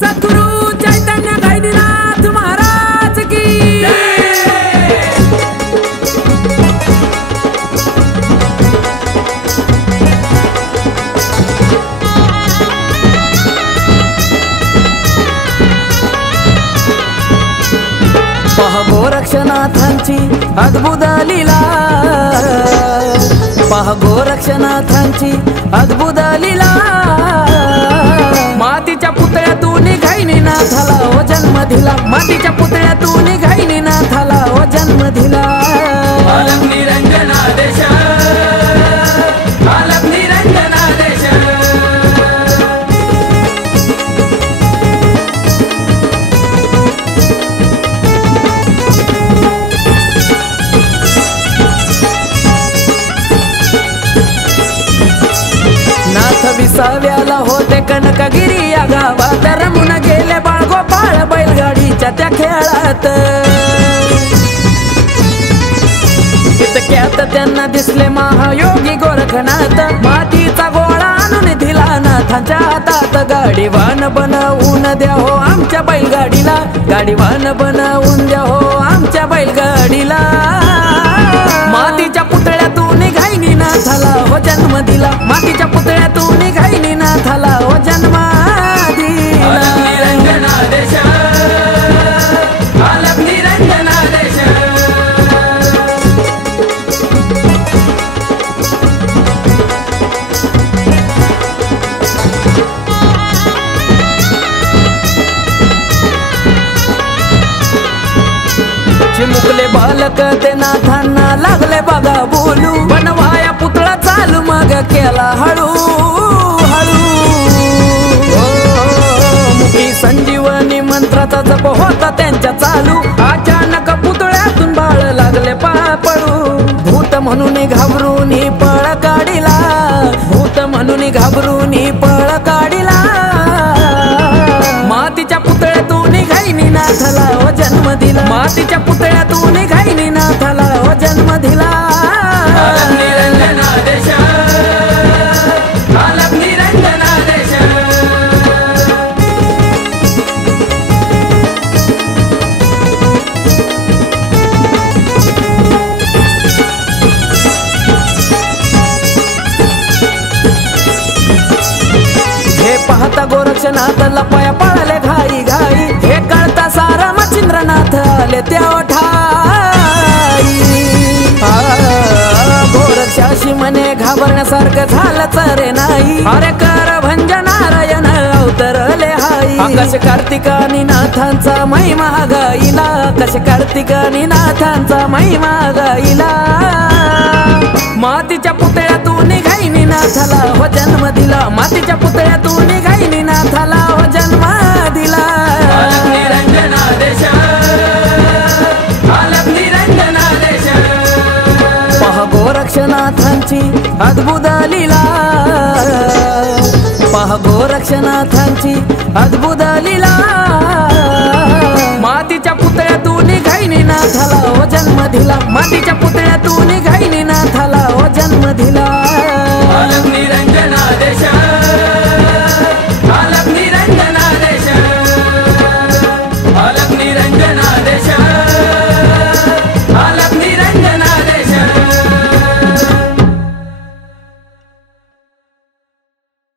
सद्गुरु चैतन्य गैनीनाथ महाराज की पहा गोरक्षनाथांची अद्भुत लीला, पहा गोरक्षनाथांची अद्भुत लीला। मातीच्या पुतळ्यातून गैनीनाथाला ओ जन्म दिला, मातीच्या पुतळ्यातून गैनीनाथाला ओ जन्म दिला। बालक निरंजनादेश, बालक निरंजनादेश। नाथ विसाव्याला होते कनकगिरी या गावात, रमून गेले बाळगोपाळ बैलगाडीच्या त्या खेळात। इतक्यात त्यांना दिसले महायोगी गोरखनाथ, मातीचा गोळा आणून दिला नाथांच्या हातात। गाडीवान बनवून द्या हो आमच्या बैलगाडीला, गाडीवान बनवून द्या हो आमच्या बैलगाडीला। मातीच्या पुतळ्यातून गैनीनाथाला हो जन्म दिला, मातीच्या पुतळ्यातून गैनीनाथाला हो जन्म दिला। बालक निरंजनादेश, बालक निरंजनादेश। चिमुकले बालक ते नाथांना लागले बघा बोलू, बनवाया पुतळा चालू मग केला हळू हळू। मुखी संजीवनी मंत्राचा जप होता त्यांच्या चालू, अचानक पुतळ्यातून बाळ लागले पळू। भूत म्हणून घाबरून पळ काढिला, भूत म्हणून घाबरून पळ काढिला। मातीच्या पुतळ्यातून गैनीनाथाला ओ जन्म दिला, मातीच्या पुतळ्यातून गैनीनाथाला ओ जन्म दिला। बालक निरंजनादेश, बालक निरंजनादेश। हे पाहता गोरक्षनाथ लपाया पळाले घाई घाई, हे कळता सारा मच्छिंद्रनाथ आले त्या ठाई। गोरक्षाशी मने घाबरण्यासारखं झालं चरे नाही, अरे कर भंज नारायण अवतरले हाई। आकाश कार्तिकानी नाथांचा महिमा गाईला, आकाश कार्तिकानी नाथांचा महिमा गाईला। मातीच्या पुतळ्यातून गैनीनाथाला हो जन्म दिला, मातीच्या पुतळ्यातून गैनीनाथाला हो जन्म दिला। बालक निरंजनादेश, बालक निरंजनादेश। पहा गोरक्षनाथांची अद्भुत लीला, पहा गोरक्षनाथांची अद्भुत लीला। मातीच्या पुतळ्यातून गैनीनाथाला हो जन्म दिला, मातीच्या पुतळ्यातून